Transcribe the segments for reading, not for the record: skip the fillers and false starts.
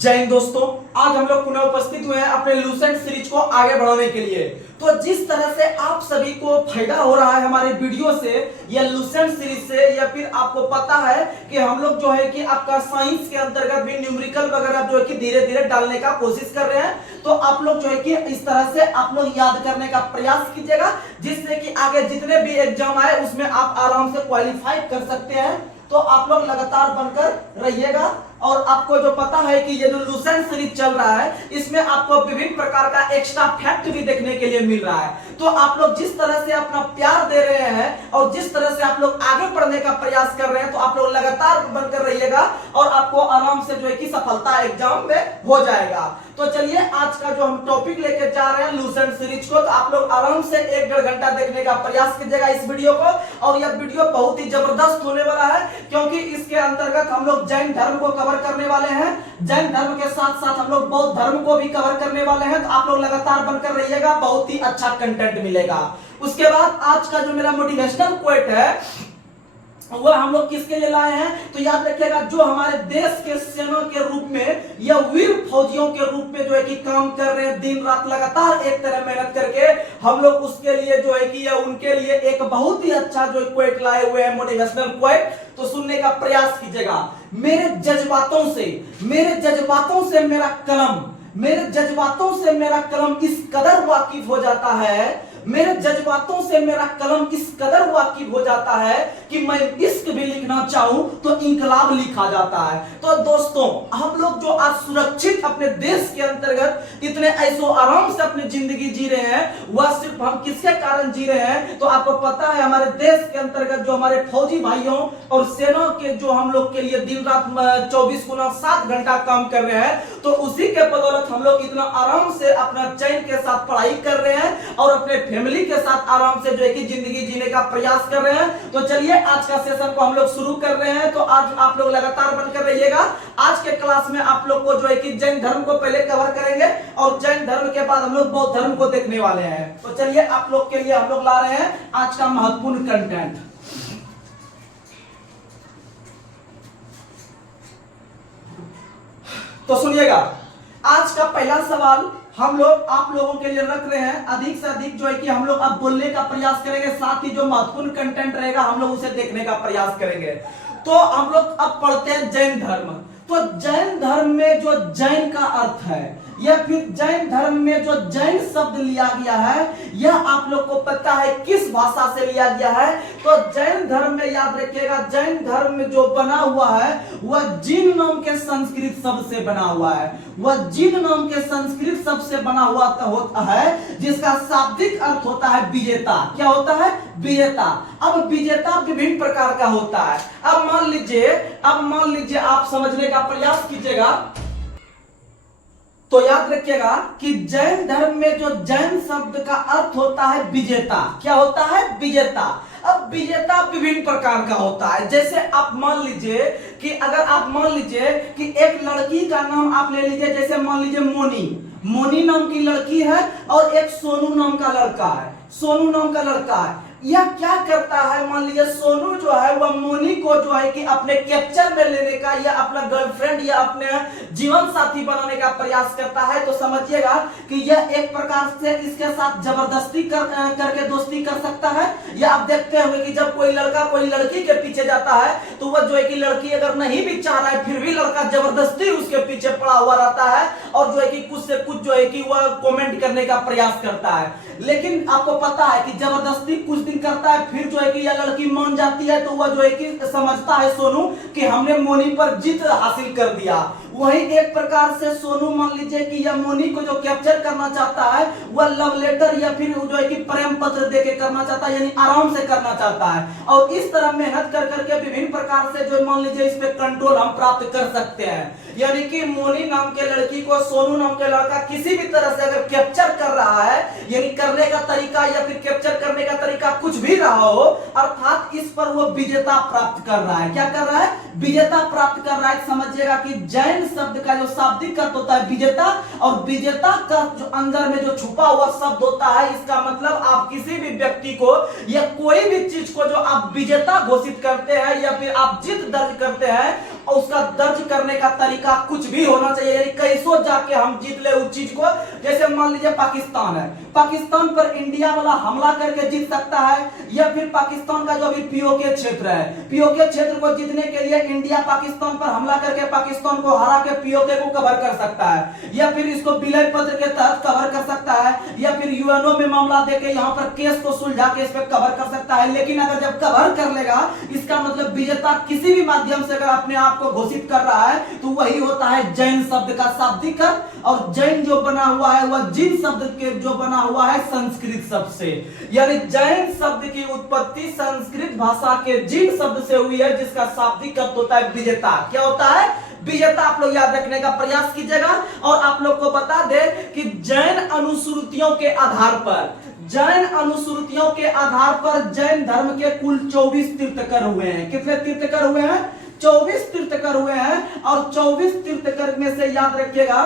जय हिंद दोस्तों, आज हम लोग पुनः उपस्थित हुए हैं अपने लूसेंट सीरीज को आगे बढ़ाने के लिए। तो जिस तरह से आप सभी को फायदा हो रहा है हमारे वीडियो से या लूसेंट सीरीज से, या फिर आपको पता है कि हम लोग जो है कि आपका साइंस के अंतर्गत भी न्यूमेरिकल वगैरह जो है कि धीरे धीरे डालने का कोशिश कर रहे हैं। तो आप लोग जो है कि इस तरह से आप लोग याद करने का प्रयास कीजिएगा, जिससे कि आगे जितने भी एग्जाम आए उसमें आप आराम से क्वालिफाई कर सकते हैं। तो आप लोग लगातार बनकर रहिएगा। और आपको जो पता है कि ये जो लूसेंट सीरीज चल रहा है, इसमें आपको विभिन्न प्रकार का एक्स्ट्रा फैक्ट भी देखने के लिए मिल रहा है। तो आप लोग जिस तरह से अपना प्यार दे रहे हैं और जिस तरह से आप लोग आगे बढ़ने का प्रयास कर रहे हैं, तो आप लोग लगातार बनकर रहिएगा और आपको आराम से जो है कि सफलता एग्जाम में हो जाएगा। तो चलिए, आज का जो हम टॉपिक लेके जा रहे हैं लूसेंट सीरीज को, तो आप लोग आराम से 1-1.5 घंटा देखने का प्रयास कीजिएगा इस वीडियो को। और यह वीडियो बहुत ही जबरदस्त होने वाला है, क्योंकि इसके अंतर्गत हम लोग जैन धर्म को कवर करने वाले हैं। जैन धर्म के साथ साथ हम लोग बौद्ध धर्म को भी कवर करने वाले हैं। तो आप लोग लगातार बनकर रहिएगा, बहुत ही अच्छा कंटेंट मिलेगा। उसके बाद आज का जो मेरा मोटिवेशनल क्वोट है वह हम लोग किसके लिए लाए हैं, तो याद रखिएगा, जो हमारे देश के सेना के रूप में या वीर फौजियों के रूप में जो है कि काम कर रहे हैं, दिन रात लगातार एक तरह मेहनत करके, हम लोग उसके लिए जो है कि या उनके लिए एक बहुत ही अच्छा जो क्वोट लाए हुए हैं, मोटिवेशनल क्वोट। तो सुनने का प्रयास कीजिएगा। मेरे जज्बातों से मेरा कलम इस कदर वाकिफ हो जाता है, मेरे जज्बातों से मेरा कलम इस कदर वाकिफ हो जाता है कि मैं इश्क भी लिखना चाहूं तो इंकलाब लिखा जाता है। तो दोस्तों, हम लोग जो आज सुरक्षित अपने देश के अंतर्गत इतने ऐसो आराम से अपनी जिंदगी जी रहे हैं, वह सिर्फ हम किसके कारण जी रहे हैं, तो आपको पता है हमारे देश के अंतर्गत जो हमारे फौजी भाइयों और सेना के जो हम लोग के लिए दिन रात 24/7 घंटा काम कर रहे हैं, तो उसी के बदौलत हम लोग इतना आराम से अपना चैन के साथ पढ़ाई कर रहे हैं और अपने फैमिली के साथ आराम से जो है कि जिंदगी जीने का प्रयास कर रहे हैं। तो चलिए, आज का सेशन को हम लोग शुरू कर रहे हैं। तो आज आप लोग लगातार बनकर रहिएगा। आज के क्लास में आप लोग को जो है कि जैन धर्म को पहले कवर करेंगे और जैन धर्म के बाद हम लोग बौद्ध धर्म को देखने वाले हैं। तो चलिए, आप लोग के लिए हम लोग ला रहे हैं आज का महत्वपूर्ण कंटेंट। तो सुनिएगा, आज का पहला सवाल हम लोग आप लोगों के लिए रख रहे हैं। अधिक से अधिक जो है कि हम लोग अब बोलने का प्रयास करेंगे, साथ ही जो महत्वपूर्ण कंटेंट रहेगा हम लोग उसे देखने का प्रयास करेंगे। तो हम लोग अब पढ़ते हैं जैन धर्म। तो जैन धर्म में जो जैन का अर्थ है, या फिर जैन धर्म में जो जैन शब्द लिया गया है, यह आप लोग को पता है किस भाषा से लिया गया है। तो जैन धर्म में याद रखिएगा, जैन धर्म में जो बना हुआ है वह जिन नाम के संस्कृत शब्द से बना हुआ है। वह जिन नाम के संस्कृत शब्द से बना हुआ होता है, जिसका शाब्दिक अर्थ होता है विजेता। क्या होता है? विजेता। अब विजेता विभिन्न प्रकार का होता है। अब मान लीजिए आप समझने का प्रयास कीजिएगा। तो याद रखिएगा कि जैन धर्म में जो जैन शब्द का अर्थ होता है विजेता। क्या होता है? विजेता। अब विजेता विभिन्न प्रकार का होता है। जैसे आप मान लीजिए कि अगर आप मान लीजिए कि एक लड़की का नाम आप ले लीजिए, जैसे मान लीजिए मोनी नाम की लड़की है और एक सोनू नाम का लड़का है। यह क्या करता है, मान लीजिए सोनू जो है वह मोनी को जो है कि अपने कैप्चर में लेने का या अपना गर्लफ्रेंड या अपने जीवन साथी बनाने का प्रयास करता है। तो समझिएगा कि यह एक प्रकार से इसके साथ जबरदस्ती करके दोस्ती कर सकता है। या आप देखते होंगे कि जब कोई लड़का कोई लड़की के पीछे जाता है, तो वह जो है कि लड़की अगर नहीं भी चाह रहा है, फिर भी लड़का जबरदस्ती उसके पीछे पड़ा हुआ रहता है और जो है कि कुछ से कुछ जो है कि वह कॉमेंट करने का प्रयास करता है। लेकिन आपको पता है कि जबरदस्ती कुछ दिन करता है, फिर जो है कि यह लड़की मान जाती है। तो वह जो है कि समझता है सोनू कि हमने मोनी पर जीत हासिल कर दिया। वही एक प्रकार से सोनू मान लीजिए कि यह मोनी को जो कैप्चर करना चाहता है, वह लव लेटर या फिर जो है कि प्रेम पत्र देके करना चाहता है, यानी आराम से करना चाहता है। और इस तरह मेहनत कर करके विभिन्न प्रकार से जो मान लीजिए इस पे कंट्रोल हम प्राप्त कर सकते हैं। यानी कि मोनी नाम के लड़की को सोनू नाम के लड़का किसी भी तरह से अगर कैप्चर कर रहा है, यानी करने का तरीका या फिर कैप्चर करने का तरीका कुछ भी रहा हो, अर्थात इस पर वो विजेता प्राप्त कर रहा है। क्या कर रहा है? विजेता प्राप्त कर रहा है। समझिएगा कि जैन शब्द का जो शाब्दिक अर्थ होता है विजेता, और विजेता का जो अंदर में जो छुपा हुआ शब्द होता है, इसका मतलब आप किसी भी व्यक्ति को या कोई भी चीज को जो आप विजेता घोषित करते हैं या फिर आप जीत दर्ज करते हैं, और उसका दर्ज करने का तरीका कुछ भी होना चाहिए, यानी कैसो जाके हम जीत ले उस चीज को। जैसे मान लीजिए पाकिस्तान है, पाकिस्तान पर इंडिया वाला हमला करके जीत सकता है, या फिर पाकिस्तान का जो अभी पीओके क्षेत्र है, पीओके क्षेत्र को जीतने के लिए इंडिया पाकिस्तान पर हमला करके पाकिस्तान को हरा के पीओके को कवर कर सकता है, या फिर इसको विलय पत्र के तहत कवर कर सकता है, या फिर यूएनओ में मामला देके यहाँ पर केस को सुलझा के इस पे कवर कर सकता है। लेकिन अगर जब कवर कर लेगा, इसका मतलब विजेता किसी भी माध्यम से अगर अपने आप को घोषित कर रहा है तो वही होता है जैन शब्द का शाब्दिक अर्थ। और जैन जो बना हुआ है वह जिन शब्द के जो बना हुआ है संस्कृत शब्द से, यानी जैन शब्द की उत्पत्ति संस्कृत भाषा के जिन शब्द से हुई है, जिसका शाब्दिक अर्थ होता है विजेता। क्या होता है? विजेता। आप लोग याद रखने का प्रयास कीजिएगा। और आप लोग को बता दे कि जैन अनुश्रुतियों के आधार पर, जैन अनुश्रुतियों के आधार पर जैन धर्म के कुल 24 तीर्थकर हुए हैं। कितने तीर्थकर हुए हैं? 24 तीर्थकर हुए हैं। और 24 तीर्थकर में से याद रखिएगा,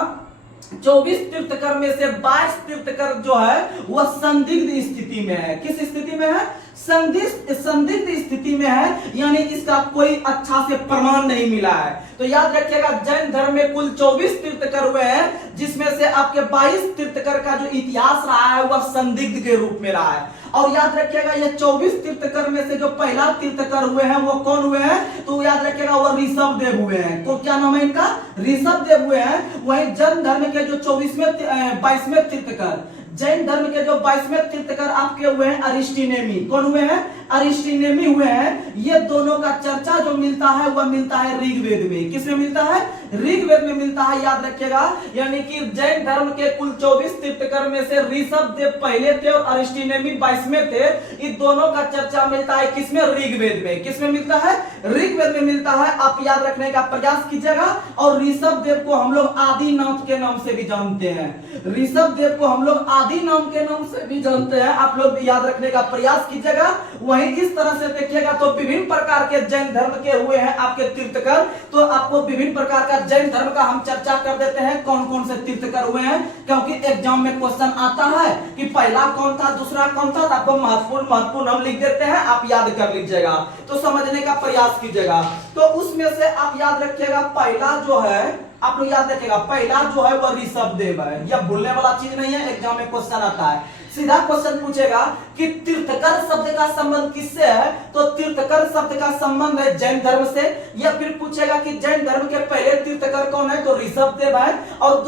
24 तीर्थकर में से 22 तीर्थकर जो है वह संदिग्ध स्थिति में है। किस स्थिति में है? संदिग्ध स्थिति में है, यानी इसका कोई अच्छा से प्रमाण नहीं मिला है। तो याद रखिएगा जैन धर्म में कुल 24 तीर्थकर हुए हैं, जिसमें से आपके 22 तीर्थकर का जो इतिहास रहा है वह संदिग्ध के रूप में रहा है। और याद रखिएगा ये 24 तीर्थकर में से जो पहला तीर्थकर हुए हैं वो कौन हुए हैं? तो याद रखिएगा वो ऋषभ देव हुए हैं। तो क्या नाम है इनका? ऋषभ देव हुए हैं। वहीं जैन धर्म के जो 22वें तीर्थकर, जैन धर्म के जो 22वें तीर्थकर आपके हुए हैं अरिस्टिनेमी। कौन हुए हैं? अरिस्टिनेमी हुए हैं। ये दोनों का चर्चा जो मिलता है वह मिलता है ऋग्वेद में। किसमें मिलता है? ऋग्वेद में मिलता है। याद रखिएगा, यानी कि जैन धर्म के कुल 24 तीर्थकर में से ऋषभ देव पहले थे और अरिस्टिनेमी 22वें थे। इन दोनों का चर्चा मिलता है किसमें? ऋग्वेद में। किसमें मिलता है? ऋग्वेद में मिलता है। आप याद रखने का प्रयास कीजिएगा। और ऋषभ देव को हम लोग आदिनाथ के नाम से भी जानते हैं। ऋषभ देव को हम लोग आदि नाम के नाम से भी जानते हैं। आप लोग याद रखने का प्रयास कीजिएगा। वहीं इस तरह से देखिएगा तो विभिन्न प्रकार के जैन धर्म के हुए हैं आपके तीर्थकर। तो आपको विभिन्न प्रकार का जैन धर्म का हम चर्चा कर देते हैं, कौन कौन से तीर्थकर हुए हैं, क्योंकि एग्जाम में क्वेश्चन आता है कि पहला कौन था, दूसरा कौन था। तो आपको महत्वपूर्ण हम लिख देते हैं, आप याद कर लीजिएगा। तो समझने का प्रयास कीजिएगा। तो उसमें से आप याद रखिएगा पहला जो है, आप लोग याद रखिएगा पहला जो है वह ऋषभ देव है। यह भूलने वाला चीज नहीं है, एग्जाम में क्वेश्चन आता है। सीधा क्वेश्चन पूछेगा कि तीर्थकर शब्द का संबंध किससे है? तो तीर्थकर शब्द का संबंध है जैन धर्म से। या फिर पूछेगा कि जैन धर्म के पहले तीर्थकर कौन है? तो ऋषभ देव है। और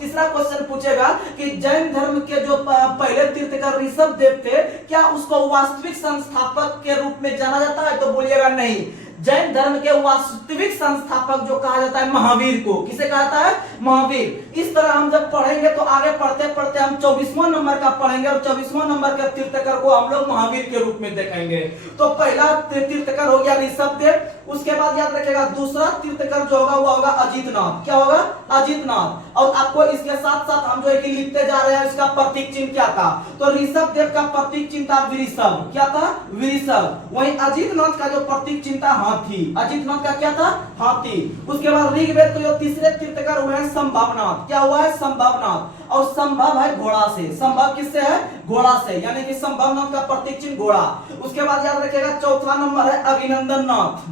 तीसरा क्वेश्चन पूछेगा कि जैन धर्म के जो पहले तीर्थकर ऋषभ देव थे, क्या उसको वास्तविक संस्थापक के रूप में जाना जाता है? तो बोलिएगा नहीं। जैन धर्म के वास्तविक संस्थापक जो कहा जाता है महावीर को। किसे कहा जाता है? महावीर। इस तरह हम जब पढ़ेंगे तो आगे पढ़ते पढ़ते हम 24वां नंबर का पढ़ेंगे और 24वां नंबर के तीर्थकर को हम लोग महावीर के रूप में देखेंगे। तो पहला तीर्थकर हो गया ऋषभ देव। उसके बाद याद रखिएगा दूसरा तीर्थकर जो होगा वो होगा अजितनाथ। क्या होगा? अजितनाथ। और आपको इसके साथ साथ हम जो है कि लिखते जा रहे हैं इसका प्रतीक चिन्ह क्या था? तो ऋषभ देव का प्रतीक चिन्ह था वृषभ। क्या था? वृषभ। वहीं अजितनाथ का जो प्रतीक चिन्ह था हाथी। अजितनाथ का क्या था? हाथी। उसके बाद ऋग्वेद के जो तीसरे तीर्थकर हुए हैं संभवनाथ। क्या हुआ है? संभवनाथ। और संभव है घोड़ा से। संभव किससे है? घोड़ा से, यानी कि संभवनाथ का प्रतीक चिन्ह घोड़ा। उसके बाद याद रखिएगा चौथा नंबर है अभिनंदन नाथ।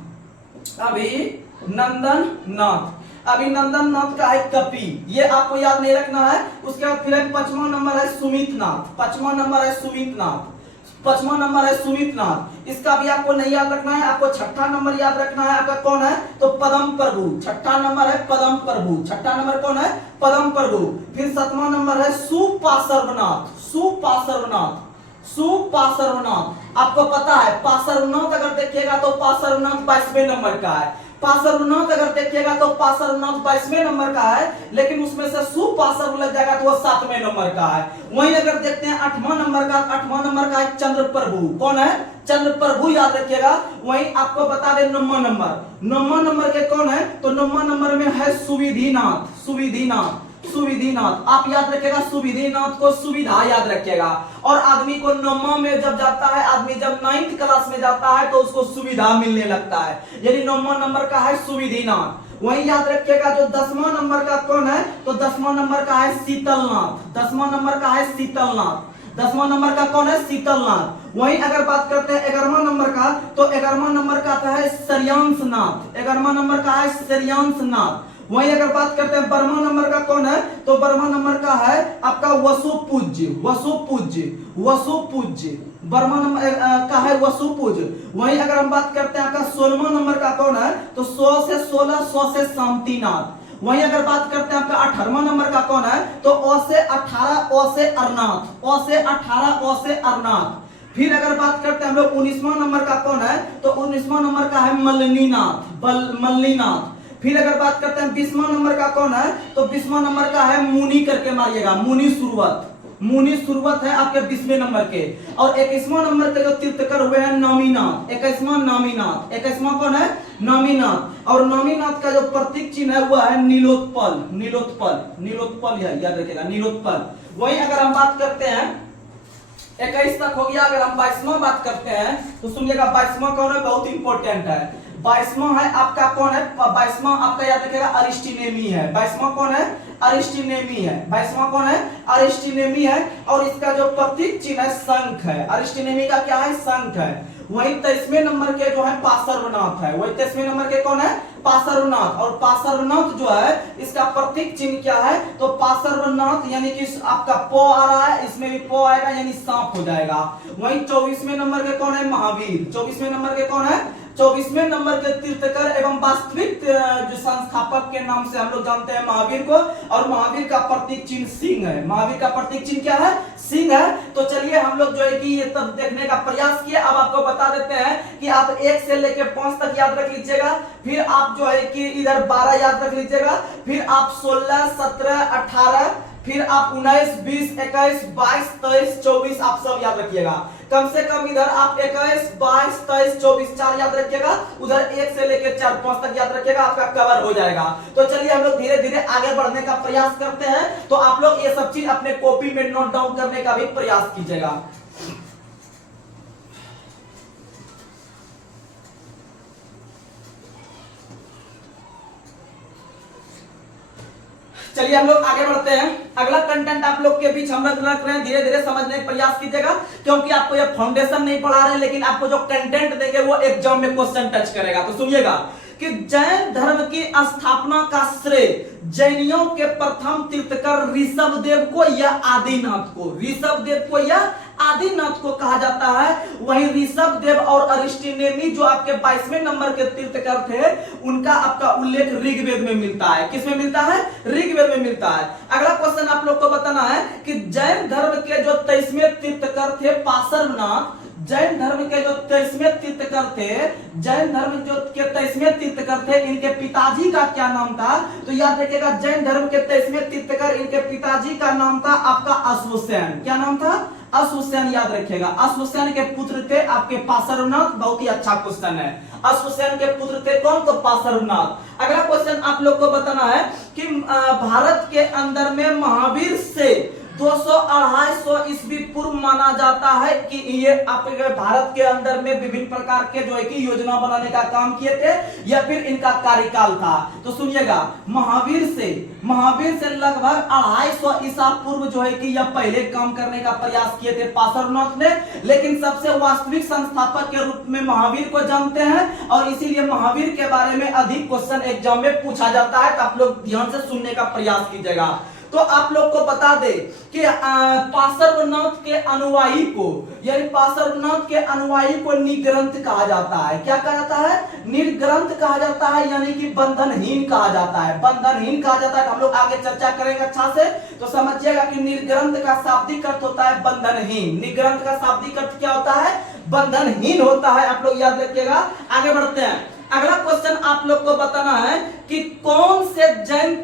अभिनंदन नाथ का है कपि। ये आपको याद नहीं रखना है। उसके बाद फिर 5वां नंबर है सुमित नाथ। 5वां नंबर है सुमित नाथ। 5वां नंबर है सुमित नाथ। इसका भी आपको नहीं याद रखना है। आपको 6ठा नंबर याद रखना है। आपका कौन है? तो पदम प्रभु। 6ठा नंबर है पदम प्रभु। 6ठा नंबर कौन है? पदम प्रभु। फिर 7वां नंबर है सुपार्श्वनाथ। सुपार्श्वनाथ। सुपार्श्वनाथ। आपको पता है पार्श्वनाथ अगर देखिएगा तो पार्श्वनाथ 22वें नंबर का है। पार्श्वनाथ अगर देखिएगा तो पार्श्वनाथ 22वें नंबर का है, लेकिन उसमें से सुपार्श्व लग जाएगा तो वह 7वें नंबर का है। वहीं अगर देखते हैं 8वां नंबर का, 8वां नंबर का है चंद्र प्रभु। कौन है? चंद्र प्रभु याद रखिएगा। वहीं आपको बता दें 9वां नंबर के कौन है? तो 9वां नंबर में है सुविधिनाथ। सुविधिनाथ। आप याद रखिएगा सुविधिनाथ को सुविधा याद रखिएगा। और आदमी को 9वां में जब जाता है, आदमी जब 9th क्लास में जाता है तो उसको सुविधा मिलने लगता है, यानी 9वां नंबर का है सुविधिनाथ। वहीं याद रखिएगा जो 10वां नंबर का कौन है? तो 10वां नंबर का है शीतलनाथ। 10वां नंबर का है शीतलनाथ। 10वां नंबर का कौन है? शीतलनाथ। वहीं अगर बात करते हैं 11वां नंबर का, तो 11वां नंबर का आता है श्रेयांश नाथ। 11वां नंबर का है श्रेयांश नाथ। वहीं अगर बात करते हैं 12वां नंबर का कौन है, तो 12वां नंबर का है आपका वसुपूज्य। वसुपूज्य 12वां नंबर का है वसुपूज्य। वहीं अगर हम बात करते हैं आपका 16वां नंबर का कौन है, तो 100 से 16 100 से शांतिनाथ। वहीं अगर बात करते हैं आपका 18वां नंबर का कौन है, तो अ से 18 अ से अरनाथ। अ से 18 अ से अरनाथ। फिर अगर बात करते हैं हम लोग 19वां नंबर का कौन है, तो 19वां नंबर का है मल्लिनीनाथ। मल्लिनाथ। फिर अगर बात करते हैं 20वां नंबर का कौन है, तो 20वां नंबर का है मुनि करके मारिएगा, मुनि सुरवत। मुनि सुरवत है आपके 20वें नंबर के। और 21वां नंबर के जो तीर्थकर हुए हैं नामीनाथ। 21वां नामीनाथ। 21वां कौन है, नामीनाथ। और नामीनाथ का जो प्रतीक चिन्ह है वह है नीलोत्पल। नीलोत्पल, नीलोत्पल है, याद रखिएगा, नीलोत्पल। वही अगर हम बात करते हैं 21 तक हो गया। अगर हम 22वां बात करते हैं तो सुनिएगा, 22वां कौन है, बहुत इंपॉर्टेंट है। 22वां है आपका कौन है, 22वां आपका याद रखिएगा अरिस्टिनेमी है। 22वां कौन है, अरिस्टिनेमी है। 22वां कौन है, अरिस्टिनेमी है। और इसका जो प्रतीक चिन्ह है शंख है। अरिस्टिनेमी का क्या है, शंख है। वही 23वें नंबर के जो है पार्श्वनाथ है। वही 23वें नंबर के कौन है, पार्श्वनाथ। और पार्श्वनाथ जो है इसका प्रतीक चिन्ह क्या है, तो पार्श्वनाथ यानी कि आपका पो आ रहा है, इसमें भी पो आएगा यानी सांप हो जाएगा। वही 24वें नंबर के कौन है, महावीर। 24वें नंबर के कौन है, 24वें नंबर के तीर्थकर एवं वास्तविक जो संस्थापक के नाम से हम लोग जानते हैं महावीर को। और महावीर का प्रतीक चिन्ह सिंह है। महावीर का प्रतीक चिन्ह क्या है, सिंह है। तो चलिए हम लोग जो है कि ये तब देखने का प्रयास किए। अब आपको बता देते हैं कि आप 1 से लेकर 5 तक याद रख लीजिएगा। फिर आप जो है कि इधर 12 याद रख लीजिएगा। फिर आप 16 17 18, फिर आप 19 20 21 22 23 24 आप सब याद रखिएगा। कम से कम इधर आप 21 22 23 24 4 याद रखिएगा। उधर 1 से लेकर 4 5 तक याद रखिएगा, आपका कवर हो जाएगा। तो चलिए हम लोग धीरे धीरे आगे बढ़ने का प्रयास करते हैं। तो आप लोग ये सब चीज अपने कॉपी में नोट डाउन करने का भी प्रयास कीजिएगा। चलिए हम लोग आगे बढ़ते हैं। अगला कंटेंट आप लोग के बीच हम रख रहे हैं, धीरे धीरे समझने का प्रयास कीजिएगा। क्योंकि आपको ये फाउंडेशन नहीं पढ़ा रहे हैं, लेकिन आपको जो कंटेंट देंगे वो एग्जाम में क्वेश्चन टच करेगा। तो सुनिएगा कि जैन धर्म की स्थापना का श्रेय जैनियों के प्रथम तीर्थकर ऋषभदेव को या आदिनाथ को, ऋषभदेव को या आदिनाथ को कहा जाता है। वही ऋषभदेव और अरिस्टिनेमी जो आपके 22वें नंबर के तीर्थकर थे, उनका आपका उल्लेख ऋग्वेद में मिलता है। किसमें मिलता है, ऋग्वेद में मिलता है। अगला क्वेश्चन आप लोग को बताना है कि जैन धर्म के जो 23वें तीर्थकर थे पार्श्वनाथ, जैन धर्म के जो 23वें तीर्थकर थे, जैन धर्म जो के 23वें तीर्थकर थे, इनके पिताजी का क्या नाम था, तो याद रखिएगा जैन धर्म के 23वें तीर्थकर, इनके पिताजी का नाम था आपका अश्वसेन। क्या नाम था, अश्वसेन, याद रखिएगा। अश्वसेन के पुत्र थे आपके पार्श्वनाथ। बहुत ही अच्छा क्वेश्चन है। अश्वसेन के पुत्र थे कौन, तो पार्श्वनाथ। अगला क्वेश्चन आप लोग को बताना है कि भारत के अंदर में महावीर से 200-250 ईस्वी पूर्व माना जाता है कि ये आपके भारत के अंदर में विभिन्न प्रकार के जो है कि योजना बनाने का काम किए थे, या फिर इनका कार्यकाल था। तो सुनिएगा, महावीर से लगभग 250 ईसा पूर्व जो है कि यह पहले काम करने का प्रयास किए थे पार्श्वनाथ ने। लेकिन सबसे वास्तविक संस्थापक के रूप में महावीर को जानते हैं, और इसीलिए महावीर के बारे में अधिक क्वेश्चन एग्जाम में पूछा जाता है। तो आप लोग ध्यान से सुनने का प्रयास कीजिएगा। तो आप लोग को बता दे कि पार्श्वनाथ के अनुयायी को, यानी पार्श्वनाथ के अनुयायी को निर्ग्रंथ कहा जाता है। क्या कहा जाता है, निर्ग्रंथ कहा जाता है, यानी कि बंधनहीन कहा जाता है। बंधनहीन कहा जाता है। हम लोग आगे चर्चा करेंगे अच्छा से। तो समझिएगा कि निर्ग्रंथ का शाब्दिक अर्थ होता है बंधनहीन। निर्ग्रंथ का शाब्दिक अर्थ क्या होता है, बंधनहीन होता है। आप लोग याद रखिएगा। आगे बढ़ते हैं। अगला क्वेश्चन आप लोग को बताना है कि कौन से जैन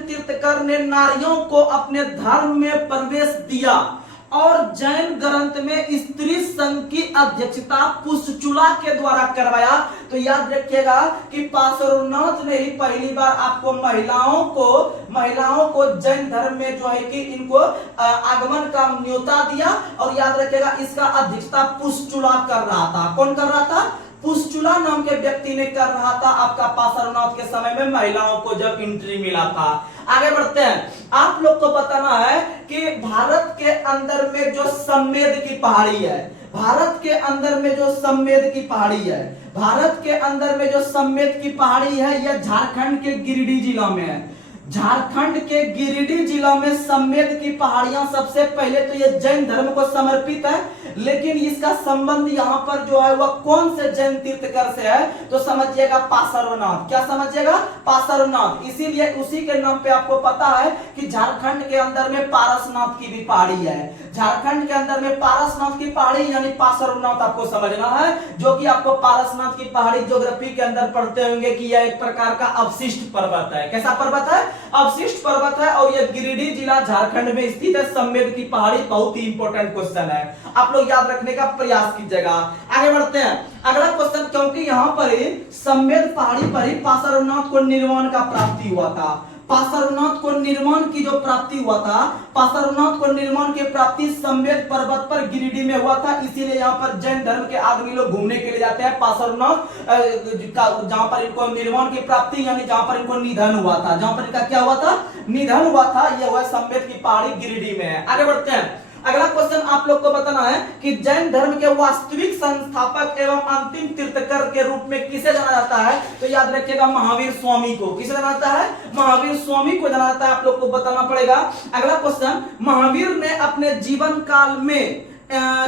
तीर्थकर ने नारियों को अपने धर्म में प्रवेश दिया और जैन ग्रंथ में स्त्री संघ की अध्यक्षता पुष्चुला के द्वारा करवाया। तो याद रखिएगा कि पार्श्वनाथ ने ही पहली बार आपको महिलाओं को जैन धर्म में जो है कि इनको आगमन का न्योता दिया। और याद रखिएगा इसका अध्यक्षता पुष्चुला कर रहा था। कौन कर रहा था, पुष्चुला नाम के व्यक्ति ने कर रहा था आपका पार्श्वनाथ के समय में महिलाओं को जब एंट्री मिला था। आगे बढ़ते हैं, आप लोग को बताना है कि भारत के अंदर में जो समेद की पहाड़ी है, भारत के अंदर में जो समेद की पहाड़ी है, भारत के अंदर में जो समेद की पहाड़ी है, यह झारखंड के गिरिडीह जिला में है। झारखंड के गिरिडीह जिला में समेद की पहाड़ियां सबसे पहले तो ये जैन धर्म को समर्पित है, लेकिन इसका संबंध यहाँ पर जो है वह कौन से जैन तीर्थकर से है, तो समझिएगा पार्श्वनाथ। क्या समझिएगा? पार्श्वनाथ। इसीलिए उसी के नाम पे आपको पता है कि झारखंड के अंदर में पारसनाथ की भी पहाड़ी है। झारखंड के अंदर में पारसनाथ की पहाड़ी यानी पार्श्वनाथ आपको समझना है, जो कि आपको पारसनाथ की पहाड़ी ज्योग्राफी के अंदर पढ़ते होंगे कि यह एक प्रकार का अवशिष्ट पर्वत है। कैसा पर्वत है? अवशिष्ट पर्वत है, और यह गिरिडीह जिला झारखंड में स्थित है। समेद की पहाड़ी बहुत ही इंपॉर्टेंट क्वेश्चन है, आप लोग याद रखने का प्रयास कीजिएगा। आगे बढ़ते हैं, अगला क्वेश्चन, क्योंकि यहाँ पर समेद पहाड़ी पर ही पार्श्वनाथ को निर्वाण का प्राप्ति हुआ था। पार्श्वनाथ को निर्माण की जो प्राप्ति हुआ था, पार्श्वनाथ को निर्माण की प्राप्ति समेद पर्वत पर गिरिडीह में हुआ था। इसीलिए यहाँ पर जैन धर्म के आदमी लोग घूमने के लिए जाते हैं पार्श्वनाथ, जहां पर इनको निर्माण की प्राप्ति यानी जहां पर इनको निधन हुआ था, जहां पर इनका क्या हुआ था? निधन हुआ था। यह हुआ समेद की पहाड़ी गिरिडीह में है। आगे बढ़ते हैं, अगला क्वेश्चन आप लोग को बताना है कि जैन धर्म के वास्तविक संस्थापक एवं अंतिम तीर्थकर के रूप में किसे जाना जाता है, तो याद रखिएगा महावीर स्वामी को। किसे जाना जाता है? महावीर स्वामी को जाना जाता है, आप लोग को बताना पड़ेगा। अगला क्वेश्चन, महावीर ने अपने जीवन काल में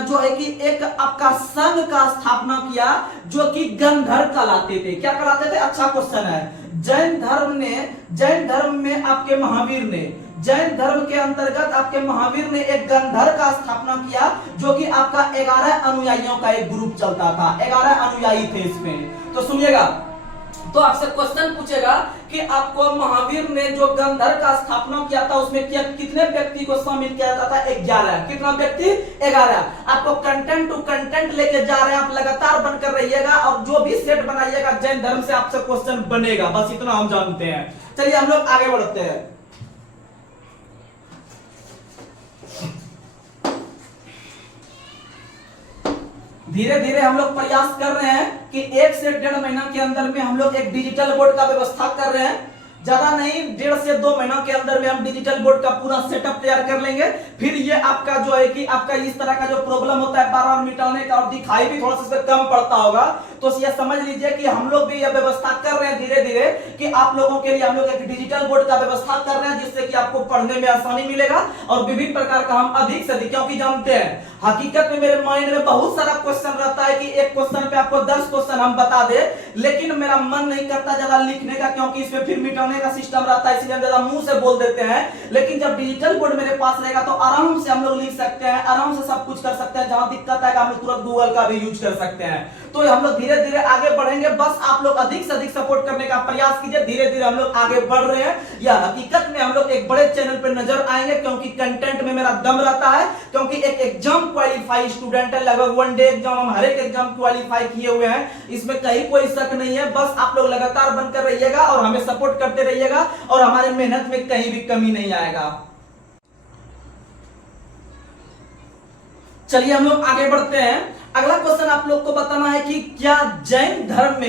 जो है कि एक आपका संघ का स्थापना किया जो कि गंधर्व कहलाते थे। क्या कहलाते थे? अच्छा क्वेश्चन है। जैन धर्म में आपके महावीर ने, जैन धर्म के अंतर्गत आपके महावीर ने एक गंधर्व का स्थापना किया, जो कि आपका 11 अनुयायियों का एक ग्रुप चलता था। 11 अनुयायी थे इसमें। तो सुनिएगा, तो आपसे क्वेश्चन पूछेगा कि आपको महावीर ने जो गंधर्व का स्थापना किया था उसमें कितने व्यक्ति को शामिल किया जाता था? 11। कितना व्यक्ति? 11। आपको कंटेंट टू कंटेंट लेके जा रहे हैं, आप लगातार बनकर रहिएगा, और जो भी सेट बनाइएगा जैन धर्म से आपसे क्वेश्चन बनेगा, बस इतना हम जानते हैं। चलिए हम लोग आगे बढ़ते हैं। धीरे धीरे हम लोग प्रयास कर रहे हैं कि 1 से 1.5 महीना के अंदर में हम लोग एक डिजिटल बोर्ड का व्यवस्था कर रहे हैं। ज्यादा नहीं, 1.5 से 2 महीना के अंदर में हम डिजिटल बोर्ड का पूरा सेटअप तैयार कर लेंगे। फिर ये आपका जो है कि आपका इस तरह का जो प्रॉब्लम होता है बार बार मिटाने का और दिखाई भी थोड़ा सा कम पड़ता होगा, तो ये समझ लीजिए कि हम लोग भी यह व्यवस्था कर रहे हैं धीरे धीरे कि आप लोगों के लिए हम लोग एक डिजिटल बोर्ड का व्यवस्था कर रहे हैं, जिससे कि आपको पढ़ने में आसानी मिलेगा और विभिन्न प्रकार का हम अधिक से अधिक, क्योंकि जानते हैं हकीकत में मेरे माइंड में बहुत सारा क्वेश्चन रहता है कि एक क्वेश्चन पे आपको 10 क्वेश्चन हम बता दे, लेकिन मेरा मन नहीं करता ज्यादा लिखने का, क्योंकि इसमें फिर मिटाने का सिस्टम रहता है, इसलिए हम ज्यादा मुंह से बोल देते हैं। लेकिन जब डिजिटल बोर्ड मेरे पास रहेगा तो आराम से हम लोग लिख सकते हैं, आराम से सब कुछ कर सकते हैं। जहां दिक्कत है हम लोग तुरंत गूगल का भी यूज कर सकते हैं। तो हम लोग धीरे धीरे आगे बढ़ेंगे, बस आप लोग अधिक से अधिक सपोर्ट करने का प्रयास कीजिए। धीरे धीरे हम लोग आगे बढ़ रहे हैं, या हकीकत में हम लोग एक बड़े चैनल पर नजर आएंगे, क्योंकि कंटेंट में मेरा दम रहता है, क्योंकि एक एग्जाम क्वालिफाई स्टूडेंट है, लगभग 1 डे एग्जाम हम हर एक एग्जाम क्वालिफाई किए हुए हैं, इसमें कहीं कोई शक नहीं है। बस आप लोग लगातार बनकर रहिएगा और हमें सपोर्ट करते रहिएगा, और हमारे मेहनत में कहीं भी कमी नहीं आएगा। चलिए हम लोग आगे बढ़ते हैं। अगला क्वेश्चन आप लोग को बताना है कि क्या जैन धर्म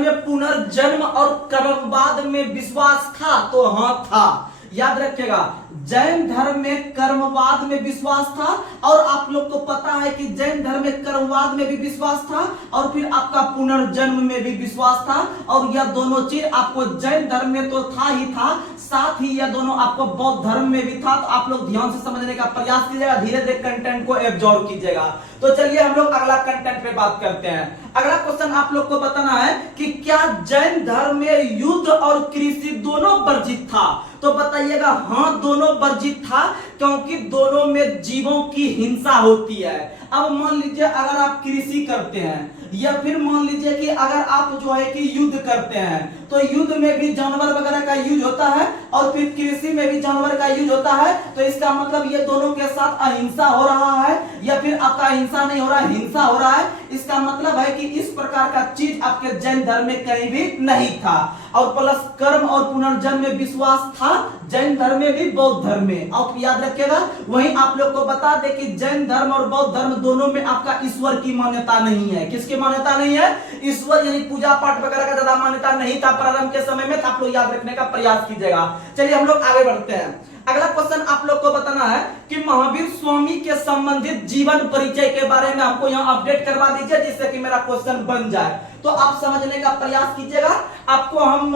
में पुनर्जन्म और कर्मवाद में विश्वास था? तो हाँ था। याद रखिएगा, जैन धर्म में कर्मवाद में विश्वास था, और आप लोग को पता है कि जैन धर्म में कर्मवाद में भी विश्वास था, और फिर आपका पुनर्जन्म में भी विश्वास था। और यह दोनों चीज आपको जैन धर्म में तो था ही था, साथ ही यह दोनों आपको बौद्ध धर्म में भी था। तो आप लोग ध्यान से समझने का प्रयास कीजिएगा, धीरे धीरे कंटेंट को एब्जॉर्ब कीजिएगा। तो चलिए हम लोग अगला कंटेंट पे बात करते हैं। अगला क्वेश्चन आप लोग को बताना है कि क्या जैन धर्म में युद्ध और कृषि दोनों वर्जित था? तो बताइएगा हाँ, दोनों वर्जित था, क्योंकि दोनों में जीवों की हिंसा होती है। अब मान लीजिए अगर आप कृषि करते हैं, या फिर मान लीजिए कि अगर आप जो है कि युद्ध करते हैं, तो युद्ध में भी जानवर वगैरह का यूज होता है और फिर कृषि में भी जानवर का यूज होता है। तो इसका मतलब ये दोनों के साथ अहिंसा हो रहा है या फिर आपका अहिंसा नहीं हो रहा है, हिंसा हो रहा है। इसका मतलब है कि इस प्रकार का चीज आपके जैन धर्म में कहीं भी नहीं था। और प्लस कर्म और पुनर्जन्म में विश्वास था जैन धर्म में भी, बौद्ध धर्म में। आप याद रखिएगा। वहीं आप लोग को बता दे कि जैन धर्म और बौद्ध धर्म दोनों में आपका ईश्वर की मान्यता नहीं है। किसकी मान्यता नहीं है? ईश्वर यानी पूजा पाठ वगैरह का ज्यादा मान्यता नहीं था प्रारंभ के समय में। आप लोग याद रखने का प्रयास कीजिएगा। चलिए हम लोग आगे बढ़ते हैं। अगला क्वेश्चन आप लोग को बताना है कि महावीर स्वामी के संबंधित जीवन परिचय के बारे में हमको यहाँ अपडेट करवा दीजिए, जिससे कि मेरा क्वेश्चन बन जाए। तो आप समझने का प्रयास कीजिएगा। आपको हम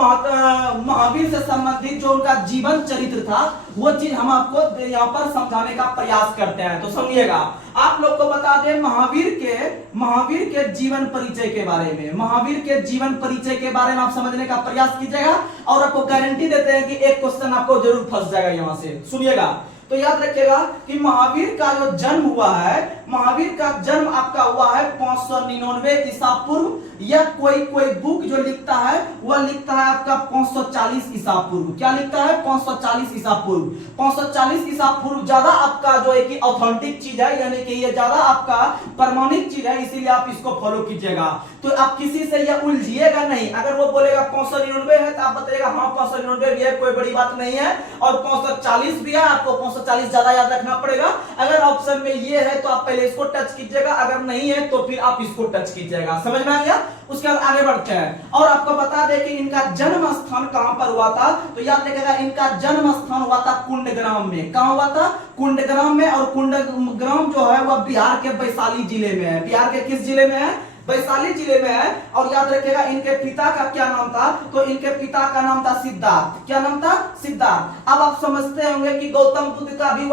महावीर से संबंधित जो उनका जीवन चरित्र था वो चीज हम आपको यहाँ पर समझाने का प्रयास करते हैं। तो सुनिएगा, आप लोग को बता दें महावीर के जीवन परिचय के बारे में। महावीर के जीवन परिचय के बारे में आप समझने का प्रयास कीजिएगा और आपको गारंटी देते हैं कि एक क्वेश्चन आपको जरूर फंस जाएगा यहाँ से। सुनिएगा, तो याद रखिएगा कि महावीर का जो जन्म हुआ है, महावीर का जन्म आपका हुआ है 599 ईसा पूर्व, या कोई बुक जो लिखता है वह लिखता है आपका 540 ईसा पूर्व। क्या लिखता है? 540 ईसा पूर्व। 540 ईसा पूर्व ज्यादा आपका जो है कि ऑथेंटिक चीज है, यानी कि ये ज्यादा आपका प्रमाणिक चीज है, इसीलिए आप इसको फॉलो कीजिएगा। तो आप किसी से ये उलझिएगा नहीं। अगर वो बोलेगा 599 है तो आप बताइएगा हाँ 599 भी है, कोई बड़ी बात नहीं है, और 540 भी है, आपको 540 ज्यादा याद रखना पड़ेगा। अगर ऑप्शन में ये है तो आप पहले इसको टच कीजिएगा, अगर नहीं है तो फिर आप इसको टच कीजिएगा। समझ में आ गया? उसके बाद आगे बढ़ते हैं और आपको बता दें कि इनका जन्म स्थान कहां पर हुआ था। तो याद रखिएगा, इनका जन्म स्थान हुआ था कुंडग्राम में। कहां हुआ था? कुंडग्राम में। और कुंडग्राम जो है वह बिहार के वैशाली जिले में है। बिहार के किस जिले में है? वैशाली जिले में है। और याद रखिएगा इनके पिता का क्या नाम था? तो इनके पिता का नाम था सिद्धार्थ। क्या नाम था? सिद्धार्थ। अब आप समझते होंगे कि गौतम बुद्ध का भी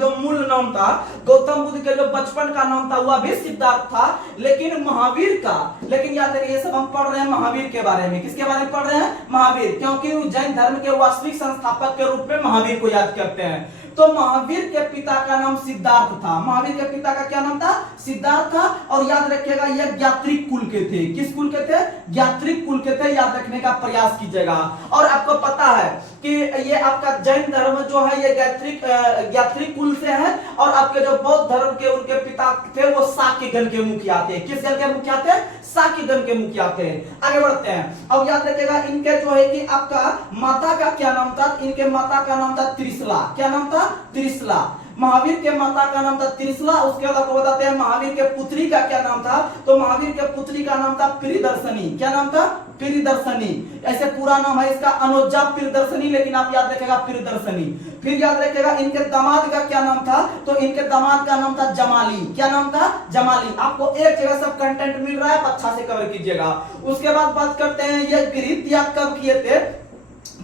जो मूल नाम था, गौतम बुद्ध के जो बचपन का नाम था वह भी सिद्धार्थ था, लेकिन महावीर का, लेकिन याद रखिए ये सब हम पढ़ रहे हैं महावीर के बारे में। किसके बारे में पढ़ रहे हैं? महावीर, क्योंकि जैन धर्म के वास्तविक संस्थापक के रूप में महावीर को याद करते हैं। तो महावीर के पिता का नाम सिद्धार्थ था। महावीर के पिता का क्या नाम था? सिद्धार्थ था। और याद रखिएगा ये ज्ञात्रिक कुल के थे। किस कुल के थे? ज्ञात्रिक कुल के थे। याद रखने का प्रयास कीजिएगा। और आपको पता है कि ये आपका जैन धर्म जो है ये ज्ञात्रिक कुल से है, और आपके जो बौद्ध धर्म के उनके पिता थे वो साक्यगण के मुखिया थे। किस गण के मुखिया थे? साक्यगण के मुखिया थे। आगे बढ़ते हैं। अब याद रखिएगा इनके जो है कि आपका माता का क्या नाम था? इनके माता का नाम था त्रिशला। क्या नाम था? त्रिशला। महावीर के माता का नाम था त्रिशला। उसके बाद आपको बताते हैं महावीर के पुत्री का क्या नाम था। तो महावीर के पुत्री का नाम था प्रियदर्शनी। क्या नाम था? प्रियदर्शनी। ऐसे पूरा नाम है इसका अनुजा प्रियदर्शनी, लेकिन आप याद रखेगा प्रियदर्शनी। फिर याद रखेगा इनके दामाद का क्या नाम था? तो इनके दामाद का नाम था जमाली। क्या नाम था? जमाली। आपको एक जगह सब कंटेंट मिल रहा है, अच्छा से कवर कीजिएगा। उसके बाद बात करते हैं ये गृह त्याग कब किए थे।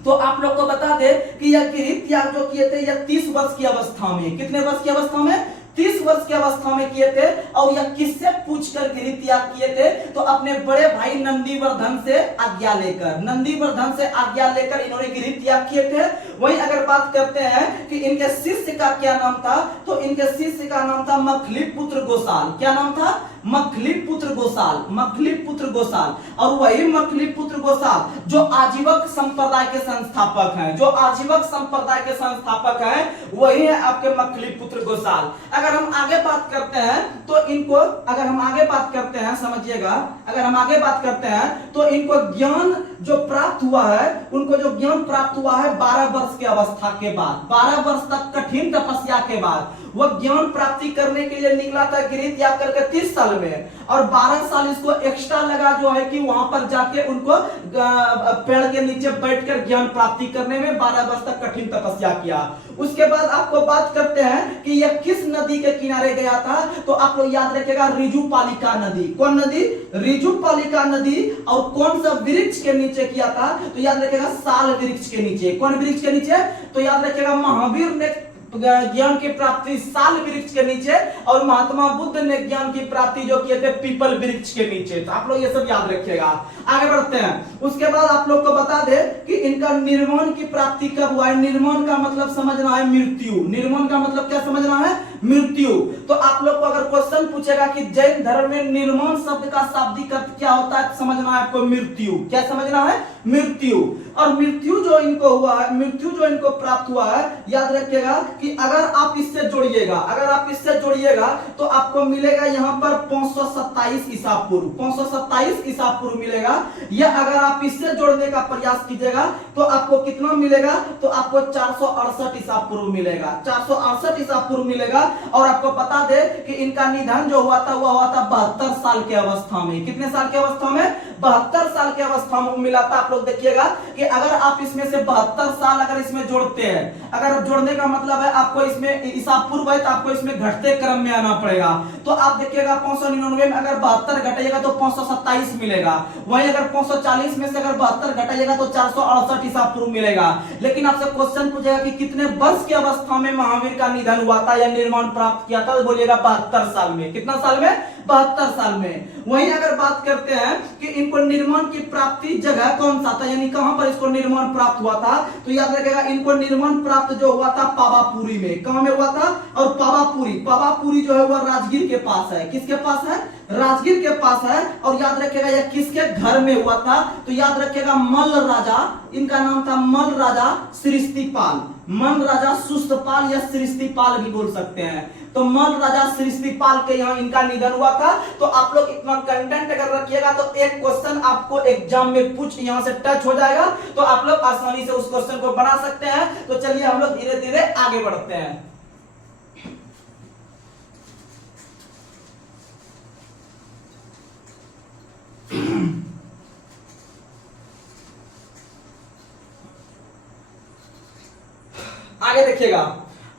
तो आप लोग को बता दे कि यह गृह त्याग जो किए थे यह 30 वर्ष की अवस्था में। कितने वर्ष की अवस्था में? 30 वर्ष की अवस्था में किए थे। और यह किससे पूछकर गृह त्याग किए थे? तो अपने बड़े भाई नंदीवर्धन से आज्ञा लेकर। नंदीवर्धन से आज्ञा लेकर इन्होंने गृह त्याग किए थे। वहीं अगर बात करते हैं कि इनके शिष्य का क्या नाम था, तो इनके शिष्य का नाम था मखलिपुत्र गोसाल। क्या नाम था? मखलिपुत्र गोसाल। मखलिपुत्र गोसाल। और वही मखलिपुत्र गोसाल जो आजीवक संप्रदाय के संस्थापक हैं, जो आजीवक संप्रदाय के संस्थापक हैं वही है आपके मखलिपुत्र गोसाल। अगर हम आगे बात करते हैं तो इनको, अगर हम आगे बात करते हैं समझिएगा, अगर हम आगे बात करते हैं तो इनको ज्ञान जो प्राप्त हुआ है, उनको जो ज्ञान प्राप्त हुआ है 12 वर्ष की अवस्था के बाद, 12 वर्ष तक कठिन तपस्या के बाद वह ज्ञान प्राप्ति करने के लिए निकला था गृह त्याग करके 30 साल में। और 12 साल इसको एक्स्ट्रा लगा जो है कि वहां पर जाके उनको पेड़ के नीचे बैठकर ज्ञान प्राप्ति करने में 12 वर्ष तक कठिन तपस्या किया। उसके बाद आपको बात करते हैं कि यह किस नदी के किनारे गया था। तो आप लोग याद रखिएगा रिजुपालिका नदी। कौन नदी? रिजुपालिका नदी। और कौन सा वृक्ष के नीचे किया था? तो याद रखिएगा साल वृक्ष के नीचे। कौन वृक्ष के नीचे? तो याद रखिएगा महावीर ने ज्ञान की प्राप्ति साल वृक्ष के नीचे, और महात्मा बुद्ध ने ज्ञान की प्राप्ति जो किए थे पीपल वृक्ष के नीचे। तो आप लोग ये सब याद रखिएगा। आगे बढ़ते हैं। उसके बाद आप लोग को बता दे कि इनका निर्माण की प्राप्ति कब हुआ है। निर्माण का मतलब समझना है मृत्यु। निर्माण का मतलब क्या समझना है? मृत्यु। तो आप लोग को अगर क्वेश्चन पूछेगा कि जैन धर्म में निर्माण शब्द का शाब्दिक अर्थ क्या होता है, समझना है आपको मृत्यु। क्या समझना है? मृत्यु। और मृत्यु जो इनको हुआ है, मृत्यु जो इनको प्राप्त हुआ है, याद रखिएगा कि अगर आप इससे जोड़िएगा तो आपको मिलेगा यहाँ पर 527 ईसा पूर्व, 527 ईसा पूर्व मिलेगा। या अगर आप इससे जोड़ने का प्रयास कीजिएगा तो आपको कितना मिलेगा? तो आपको 468 ईसा पूर्व मिलेगा, 468 ईसा पूर्व मिलेगा। और आपको बता दे कि इनका निधन जो हुआ था, वो हुआ था 72 साल की अवस्था में। कितने साल की अवस्था में? 72 साल की अवस्था में मिला था। आप लोग देखिएगा कि अगर आप इसमें से 72 साल अगर इसमें जोड़ते हैं, अगर जोड़ने का मतलब है आपको इसमें ईसा पूर्व है तो आपको इसमें घटते क्रम में आना पड़ेगा। तो आप देखिएगा 599 में अगर 72 घटाइएगा तो 527 मिलेगा। वहीं अगर 540 में से अगर 72 घटाइएगा तो 468 ईसा पूर्व मिलेगा। लेकिन आपसे क्वेश्चन पूछेगा कि कितने वर्ष की अवस्था में महावीर का निधन हुआ था या निर्वाण प्राप्त किया था, तो बोलिएगा 72 साल में। कितना साल में? 72 साल में। वहीं अगर बात करते हैं कि इनको निर्माण की प्राप्ति जगह कौन सा था, यानी कहां पर इसको निर्माण प्राप्त हुआ था, तो याद रखिएगा इनको निर्माण प्राप्त जो हुआ था पावापुरी में। कहां में हुआ था? और पावापुरी जो है वह राजगीर के पास है। किसके पास है? राजगीर के पास है। और याद रखिएगा यह किसके घर में हुआ था, तो याद रखिएगा मल्ल राजा, इनका नाम था मल्ल राजा सृष्टिपाल, मल्ल राजा सुस्तपाल या सृष्टिपाल भी बोल सकते हैं। तो मल्ल राजा सृष्टिपाल के यहाँ इनका निधन हुआ था। तो आप लोग इतना कंटेंट अगर रखिएगा तो एक क्वेश्चन आपको एग्जाम में पूछ यहां से टच हो जाएगा, तो आप लोग आसानी से उस क्वेश्चन को बना सकते हैं। तो चलिए हम लोग धीरे धीरे आगे बढ़ते हैं। आगे देखिएगा,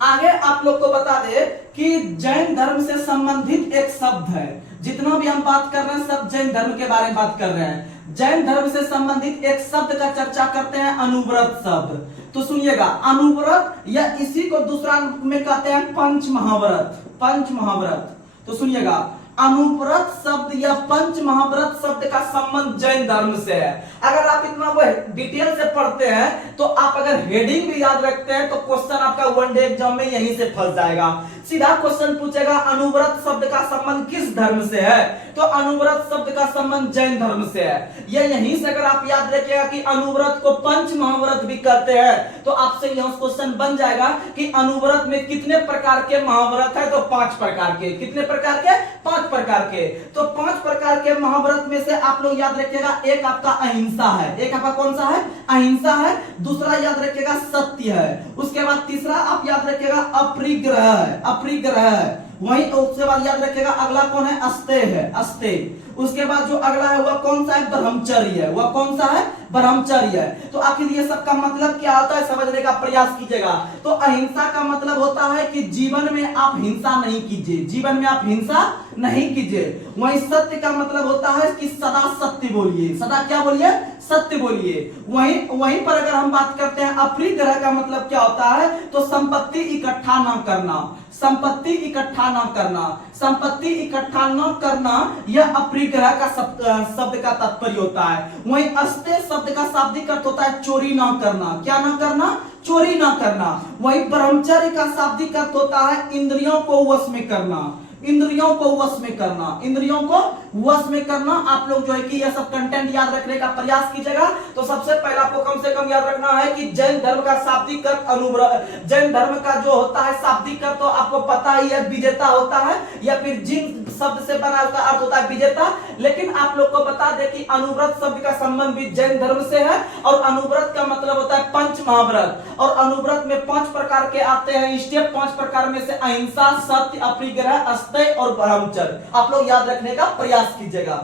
आगे आप लोग को बता दे कि जैन धर्म से संबंधित एक शब्द है। जितना भी हम बात कर रहे हैं सब जैन धर्म के बारे में बात कर रहे हैं। जैन धर्म से संबंधित एक शब्द का चर्चा करते हैं, अनुव्रत शब्द। तो सुनिएगा, अनुव्रत या इसी को दूसरा में कहते हैं पंच महाव्रत, पंच महाव्रत। तो सुनिएगा, अनुव्रत शब्द या पंच महाव्रत शब्द का संबंध जैन धर्म से है। अगर आप इतना वो डिटेल से पढ़ते हैं तो आप अगर हेडिंग भी याद रखते हैं तो क्वेश्चन आपका वन डे एग्जाम में यहीं से फंस जाएगा। सीधा क्वेश्चन पूछेगा अनुव्रत शब्द का संबंध किस धर्म से है, तो अनुव्रत शब्द का संबंध जैन धर्म से है। ये यहीं से अगर आप याद रखिएगा कि अनुव्रत को पंच महाव्रत भी कहते हैं, तो आपसे यह क्वेश्चन बन जाएगा कि अनुव्रत में कितने प्रकार के महाव्रत है, तो 5 प्रकार के। कितने प्रकार के? 5 प्रकार के। तो 5 प्रकार के महाव्रत में से आप लोग याद रखिएगा, एक आपका अहिंसा है। एक आपका कौन सा है? अहिंसा है। दूसरा याद रखिएगा सत्य है। उसके बाद तीसरा आप याद रखिएगा अपरिग्रह है, अपरिग्रह है। वहीं उसके बाद याद रखिएगा अगला कौन है? अस्तेय है, अस्तेय। उसके बाद जो अगला है वह कौन सा है? ब्रह्मचर्य है। वह कौन सा है? ब्रह्मचर्य है। तो आखिर ये सब का मतलब क्या होता है समझने का प्रयास कीजिएगा। तो अहिंसा का मतलब होता है कि जीवन में आप हिंसा नहीं कीजिए, जीवन में आप हिंसा नहीं कीजिए। वहीं सत्य का मतलब होता है कि सदा सत्य बोलिए, सदा क्या बोलिए? सत्य बोलिए। वहीं पर अगर हम बात करते हैं अपरिग्रह का मतलब क्या होता है, तो संपत्ति इकट्ठा ना करना, संपत्ति इकट्ठा ना करना, संपत्ति इकट्ठा न करना, यह अपरिग्रह का शब्द का तात्पर्य होता है। वहीं अस्तेय शब्द का शाब्दिक अर्थ होता है चोरी ना करना। क्या ना करना? चोरी ना करना। वहीं ब्रह्मचर्य का शाब्दिक अर्थ होता है इंद्रियों को वश में करना, इंद्रियों को वश में करना, इंद्रियों को वश में करना। आप लोग जो है कि यह सब कंटेंट याद रखने का प्रयास कीजिएगा। तो सबसे पहले आपको कम से कम याद रखना है कि जैन धर्म का शाब्दिक अर्थ अनुव्रत, जैन धर्म का जो होता है शाब्दिक अर्थ तो आपको पता ही है, विजेता होता है, या फिर जिन शब्द से बना उसका अर्थ होता है विजेता। लेकिन आप लोग को बता दें कि अनुव्रत शब्द का संबंध भी जैन धर्म से है। और अनुव्रत का मतलब होता है पंच महाव्रत। और अनुव्रत में 5 प्रकार के आते हैं स्टेप। 5 प्रकार में से अहिंसा, सत्य, अपरिग्रह, अस्तेय और ब्रह्मचर्य। आप लोग याद रखने का प्रयास कीजिएगा।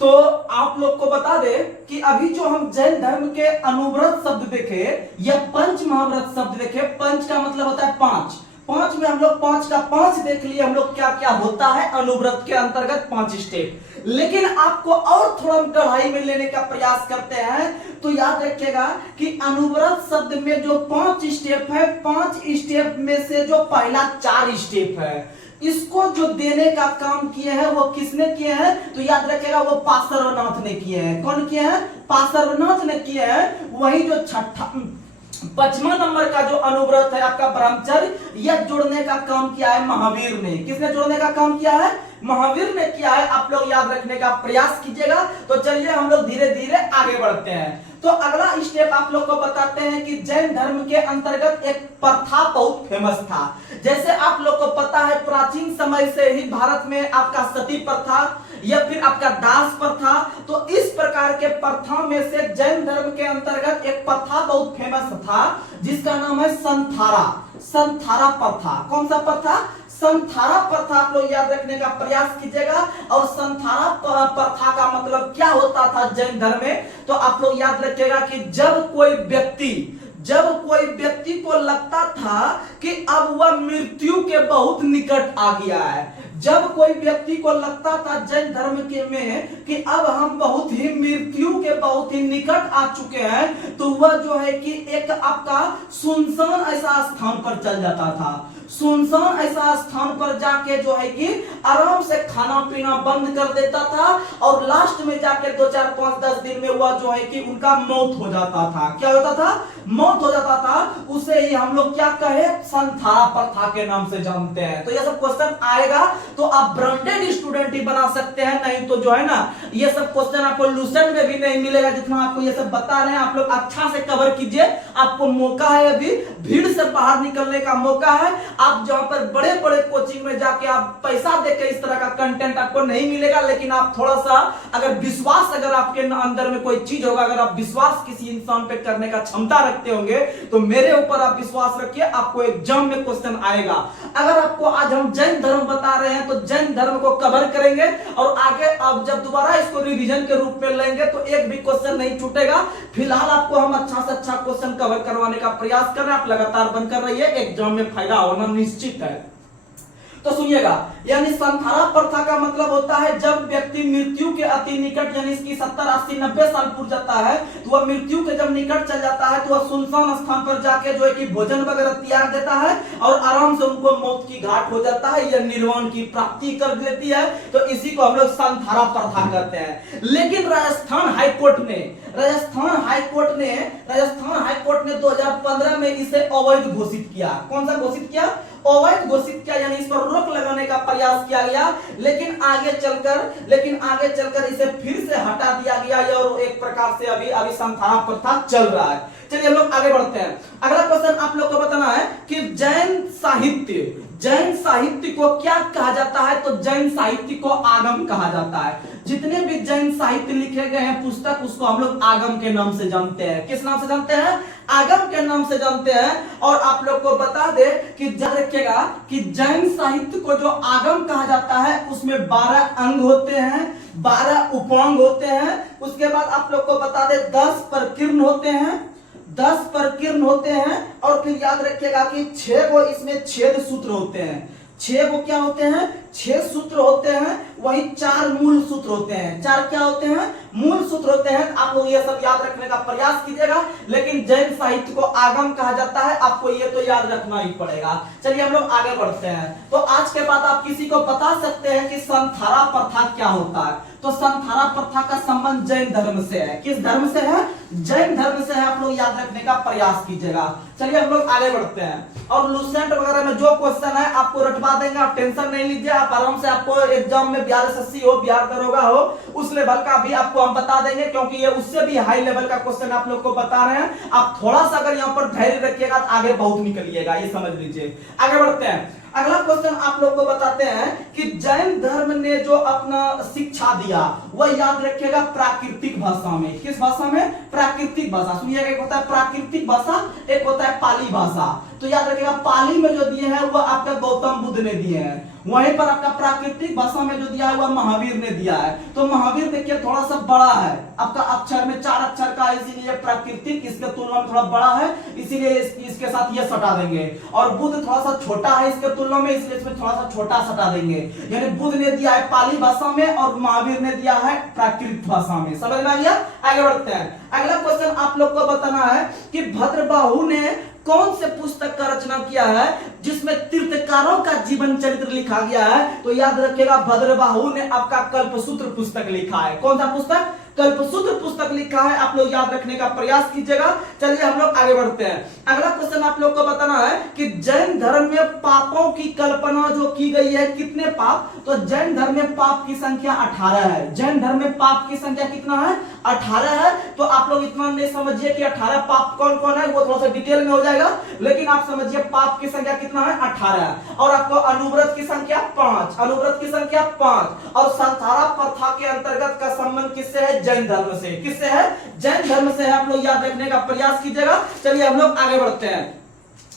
तो आप लोग को बता दे कि अभी जो हम जैन धर्म के अनुव्रत शब्द देखे या पंच महाव्रत शब्द देखे, पंच का मतलब होता है 5। 5 में हम लोग 5 का 5 देख लिए हम लोग क्या क्या होता है अनुव्रत के अंतर्गत 5 स्टेप। लेकिन आपको और थोड़ा गहराई में लेने का प्रयास करते हैं तो याद रखिएगा कि अनुव्रत शब्द में जो 5 स्टेप है, 5 स्टेप में से जो पहला 4 स्टेप है, इसको जो देने का काम किए हैं वो किसने किए हैं, तो याद रखिएगा वो पार्श्वनाथ ने किए हैं। कौन किए हैं? पार्श्वनाथ ने किए हैं। वही जो 5वां नंबर का जो अनुव्रत है आपका ब्रह्मचर्य, यह जोड़ने का काम किया है महावीर ने। किसने जोड़ने का काम किया है? महावीर ने किया है। आप लोग याद रखने का प्रयास कीजिएगा। तो चलिए हम लोग धीरे धीरे आगे बढ़ते हैं। तो अगला स्टेप आप लोग को बताते हैं कि जैन धर्म के अंतर्गत एक प्रथा बहुत फेमस था। जैसे आप लोग को पता है प्राचीन समय से ही भारत में आपका सती प्रथा या फिर आपका दास प्रथा, तो इस प्रकार के प्रथा में से जैन धर्म के अंतर्गत एक प्रथा बहुत फेमस था जिसका नाम है संथारा। संथारा प्रथा। कौन सा प्रथा? संथारा प्रथा। आप लोग याद रखने का प्रयास कीजिएगा। और संथारा प्रथा का मतलब क्या होता था जैन धर्म में, तो आप लोग याद रखिएगा कि जब कोई व्यक्ति को लगता था कि अब वह मृत्यु के बहुत निकट आ गया है, जब कोई व्यक्ति को लगता था जैन धर्म के में कि अब हम बहुत ही मृत्यु के बहुत ही निकट आ चुके हैं, तो वह जो है कि एक आपका सुनसान ऐसा स्थान पर चल जाता था। सुनसान ऐसा स्थान पर जाके जो है कि आराम से खाना पीना बंद कर देता था और लास्ट में जाके 2, 4, 5, 10 दिन में वह जो है कि उनका मौत हो जाता था। क्या होता था? मौत हो जाता था। उसे ही हम लोग क्या कहे? संथारा प्रथा के नाम से जानते हैं। तो यह सब क्वेश्चन आएगा तो आप ब्रांडेड स्टूडेंट ही बना सकते हैं, नहीं तो जो है ना ये सब क्वेश्चन आपको लूसेंट में भी नहीं मिलेगा। जितना आपको ये सब बता रहे हैं आप लोग अच्छा से कवर कीजिए। आपको मौका है, अभी भीड़ से बाहर निकलने का मौका है। आप जहां पर बड़े बड़े कोचिंग में जाके आप पैसा देकर इस तरह का कंटेंट आपको नहीं मिलेगा, लेकिन आप थोड़ा सा अगर विश्वास अगर आपके अंदर में कोई चीज होगा, अगर आप विश्वास किसी इंसान पे करने का क्षमता रखते होंगे तो मेरे ऊपर आप विश्वास रखिए, आपको एग्जाम में क्वेश्चन आएगा। अगर आपको आज हम जैन धर्म बता रहे हैं तो जैन धर्म को कवर करेंगे और आगे अब जब दोबारा इसको रिवीजन के रूप में लेंगे तो एक भी क्वेश्चन नहीं छूटेगा। फिलहाल आपको हम अच्छा से अच्छा क्वेश्चन कवर करवाने का प्रयास कर रहे हैं। आप लगातार बन कर रहिए, एग्जाम में फायदा होना निश्चित है। तो सुनिएगा, यानी संथारा प्रथा का मतलब होता है जब व्यक्ति मृत्यु के अति निकट, यानी इसकी 70, 80, 90 साल पूर्व जाता है तो वह मृत्यु के जब निकट चल जाता है तो वह सुनसान स्थान पर जाके जो है कि भोजन वगैरह त्याग देता है और आराम से उनको मौत की घाट हो जाता है, यह निर्वाण की प्राप्ति कर देती है। तो इसी को हम लोग संथारा प्रथा कहते हैं। लेकिन राजस्थान हाईकोर्ट ने 2015 में इसे अवैध घोषित किया। कौन सा घोषित किया? अवैध घोषित किया, यानी इस पर रोक लगाने का प्रयास किया गया, लेकिन आगे चलकर इसे फिर से हटा दिया गया और एक प्रकार से अभी संथारा प्रथा चल रहा है। चलिए हम लोग आगे बढ़ते हैं। अगला क्वेश्चन आप लोग को बताना है कि जैन साहित्य को क्या कहा जाता है? तो जैन साहित्य को आगम कहा जाता है। जितने भी जैन साहित्य लिखे गए हैं पुस्तक, उसको हम लोग आगम के नाम से जानते हैं। किस नाम से जानते हैं? आगम के नाम से जानते हैं। और आप लोग को बता दे कि याद रखिएगा कि जैन साहित्य को जो आगम कहा जाता है उसमें 12 अंग होते हैं, 12 उपांग होते हैं। उसके बाद आप लोग को बता दे 10 प्रकीर्ण होते हैं और फिर याद रखिएगा कि 6 को इसमें छेद सूत्र होते हैं। 6 को क्या होते हैं? 6 सूत्र होते हैं। वही 4 मूल सूत्र होते हैं। 4 क्या होते हैं? मूल सूत्र होते हैं। आप लोग ये सब याद रखने का प्रयास कीजिएगा। लेकिन जैन साहित्य को आगम कहा जाता है, आपको ये तो याद रखना ही पड़ेगा। चलिए हम लोग आगे बढ़ते हैं। तो आज के बाद आप किसी को बता सकते हैं कि संथारा प्रथा क्या होता है? तो संथारा प्रथा का संबंध जैन धर्म से है। किस धर्म से है? जैन धर्म से है। आप लोग याद रखने का प्रयास कीजिएगा। चलिए हम लोग आगे बढ़ते हैं। और लूसेंट वगैरह में जो क्वेश्चन है आपको रटवा देंगे, आप टेंशन नहीं लीजिए। आप आराम से, आपको एग्जाम में बिहार एसएससी हो, बिहार दरोगा हो, उस लेवल का भी आपको हम बता देंगे, क्योंकि ये उससे भी हाई लेवल का क्वेश्चन आप लोग को बता रहे हैं। आप थोड़ा सा अगर यहाँ पर धैर्य रखिएगा तो आगे बहुत निकलिएगा, ये समझ लीजिए। आगे बढ़ते हैं। अगला क्वेश्चन आप लोग को बताते हैं कि जैन धर्म ने जो अपना शिक्षा दिया वह याद रखिएगा प्राकृतिक भाषा में। किस भाषा में? प्राकृतिक भाषा। सुनिएगा, एक होता है प्राकृतिक भाषा, एक होता है पाली भाषा। तो याद रखिएगा पाली में जो दिए हैं वह आपका गौतम बुद्ध ने दिए हैं, वहीं पर आपका प्राकृतिक भाषा में जो दिया है वह महावीर ने दिया है। तो महावीर देखिए थोड़ा सा बड़ा है, आपका अक्षर में 4 अक्षर का, इसीलिए प्राकृतिक इसके तुलना में थोड़ा बड़ा है, इसीलिए इसके साथ ये सटा देंगे। और बुद्ध थोड़ा सा छोटा है इसके तुलना में, इसलिए इसमें थोड़ा सा छोटा सटा देंगे। यानी बुद्ध ने दिया है पाली भाषा में और महावीर ने दिया है प्राकृत भाषा में। समझ में आ गया? आगे बढ़ते हैं। अगला क्वेश्चन आप लोग को बताना है कि भद्रबाहु ने कौन से पुस्तक का रचना किया है जिसमें तीर्थकारों का जीवन चरित्र लिखा गया है? तो याद रखिएगा भद्रबाहु ने आपका कल्पसूत्र पुस्तक लिखा है। कौन सा पुस्तक? कल्पसूत्र पुस्तक लिखा है, आप लोग याद रखने का प्रयास कीजिएगा। चलिए हम लोग आगे बढ़ते हैं। अगला क्वेश्चन आप लोग को बताना है कि जैन धर्म में पापों की कल्पना जो की गई है, कितने पाप? तो जैन धर्म में पाप की संख्या 18 है। जैन धर्म में पाप की संख्या कितना है? 18 है। तो आप लोग इतना नहीं समझिए कि 18 पाप कौन कौन है, वो थोड़ा सा डिटेल में हो जाएगा, लेकिन आप समझिए पाप की संख्या कितना है? 18। और आपको अनुव्रत की संख्या 5, अनुव्रत की संख्या 5। और संतारा प्रथा के अंतर्गत का संबंध किससे है? जैन धर्म से। किससे है? जैन धर्म से है। आप लोग याद रखने का प्रयास कीजिएगा। चलिए हम लोग आगे बढ़ते हैं।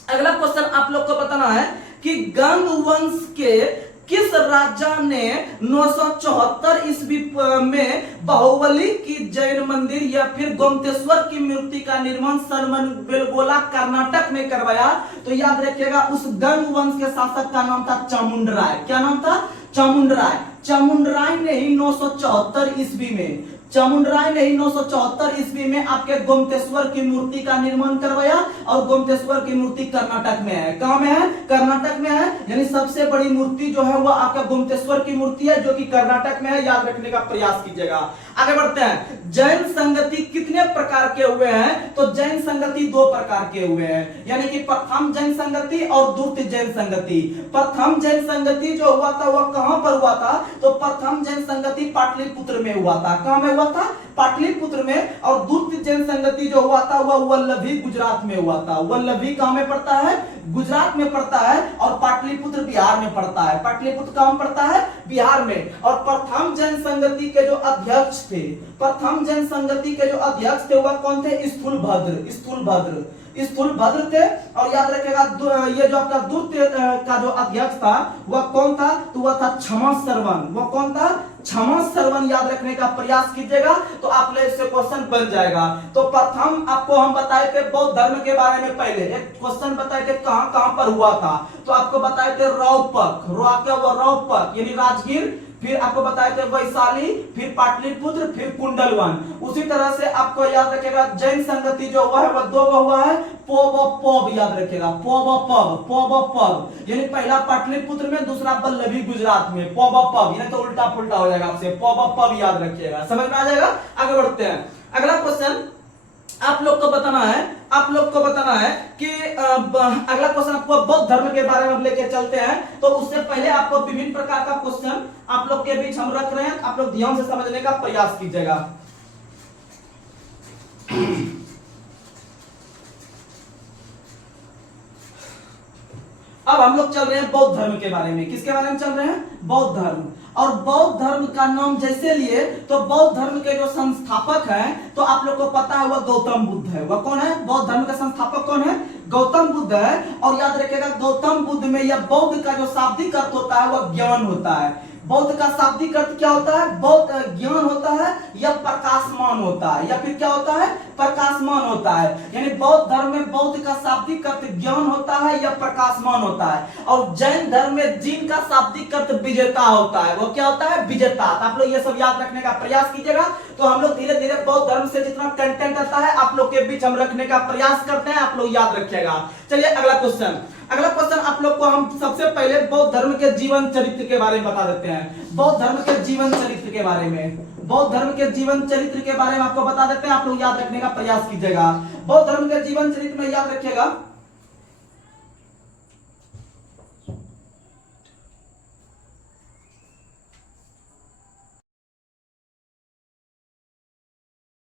अगला क्वेश्चन आप लोग को बताना है कि गंग वंश के किस राजा ने 974 ईस्वी में बाहुबली की जैन मंदिर या फिर गोमतेश्वर की मूर्ति का निर्माण सरमनबेलगोला कर्नाटक में करवाया? तो याद रखिएगा उस गंग वंश के शासक का नाम था चामुंडराय। क्या नाम था? चामुंडराय। चामुंडराय ने ही 974 ईस्वी में, चामुंडराय ने ही 974 ईस्वी में आपके गोमतेश्वर की मूर्ति का निर्माण करवाया। और गोमतेश्वर की मूर्ति कर्नाटक में है। कहां में है? कर्नाटक में है। यानी सबसे बड़ी मूर्ति जो है वो आपका गोमतेश्वर की मूर्ति है, जो कि कर्नाटक में है। याद रखने का प्रयास कीजिएगा। आगे बढ़ते हैं। जैन संगति कितने प्रकार के हुए हैं? तो जैन संगति 2 प्रकार के हुए हैं, यानी कि प्रथम जैन संगति और द्वितीय जैन संगति। प्रथम जैन संगति जो हुआ था वह कहां पर हुआ था? तो प्रथम जैन संगति पाटलिपुत्र में हुआ था। कहां में हुआ था? पाटलिपुत्र में। और द्वितीय जैन संगति जो हुआ था वह वल्लभी गुजरात में हुआ था। वल्लभी कहां में पड़ता है? गुजरात में पड़ता है। और पाटलिपुत्र बिहार में पड़ता है। पाटलिपुत्र कहां पड़ता है? बिहार में। और प्रथम जैन संगति के जो अध्यक्ष थे, प्रथम जैन संगति के जो अध्यक्ष थे वह कौन थे? स्थूलभद्र। स्थूलभद्र, स्थूलभद्र थे। और याद रखिएगा ये जो आपका द्वितीय का जो अध्यक्ष था वह कौन था? तो वह था क्षमा श्रवण। वह कौन था? क्षमा श्रवण। याद रखने का प्रयास कीजिएगा तो आप लोग इससे क्वेश्चन बन जाएगा। तो प्रथम आपको हम बताए थे बौद्ध धर्म के बारे में, पहले एक क्वेश्चन बताए थे कहां कहां पर हुआ था। तो आपको बताए थे रौपक, रौपक यानी राजगीर, फिर आपको बताए थे वैशाली, फिर पाटलिपुत्र, फिर कुंडलवन। उसी तरह से आपको याद रखेगा जैन संगति जो हुआ है वह 2 हुआ है। पौब याद रखेगा, पौब यानी पहला पाटलिपुत्र में, दूसरा वल्लभी गुजरात में। पौब यानी तो उल्टा पुल्टा हो जाएगा आपसे। पौब याद रखिएगा, समझ में आ जाएगा। आगे बढ़ते हैं। अगला क्वेश्चन आप लोग को बताना है, आप लोग को बताना है कि अगला क्वेश्चन आपको बौद्ध धर्म के बारे में लेके चलते हैं। तो उससे पहले आपको विभिन्न प्रकार का क्वेश्चन आप लोग के बीच हम रख रहे हैं, आप लोग ध्यान से समझने का प्रयास कीजिएगा। अब हम लोग चल रहे हैं बौद्ध धर्म के बारे में। किसके बारे में चल रहे हैं? बौद्ध धर्म। और बौद्ध धर्म का नाम जैसे लिए तो बौद्ध धर्म के जो संस्थापक हैं तो आप लोग को पता है वह गौतम बुद्ध है। वह कौन है? बौद्ध धर्म का संस्थापक कौन है? गौतम बुद्ध है। और याद रखिएगा गौतम बुद्ध में या बौद्ध का जो शाब्दिक अर्थ होता है वह ज्ञान होता है। बौद्ध का शाब्दिक अर्थ क्या होता है? बौद्ध ज्ञान होता है या प्रकाशमान होता है, या फिर क्या होता है? प्रकाशमान होता है। यानी बौद्ध धर्म में बौद्ध का शाब्दिक अर्थ ज्ञान होता है या प्रकाशमान होता है। और जैन धर्म में जिन का शाब्दिक अर्थ विजेता होता है। वो क्या होता है? विजेता। तो आप लोग ये सब याद रखने का प्रयास कीजिएगा। तो हम लोग धीरे धीरे बौद्ध धर्म से जितना कंटेंट आता है आप लोग के बीच हम रखने का प्रयास करते हैं, आप लोग याद रखिएगा। चलिए अगला क्वेश्चन। अगला क्वेश्चन आप लोग को हम सबसे पहले बौद्ध धर्म के जीवन चरित्र के बारे में बता देते हैं। बौद्ध धर्म के जीवन चरित्र के बारे में, बौद्ध धर्म के जीवन चरित्र के बारे में आपको बता देते हैं, आप लोग याद रखने का प्रयास कीजिएगा। बौद्ध धर्म के जीवन चरित्र में याद रखिएगा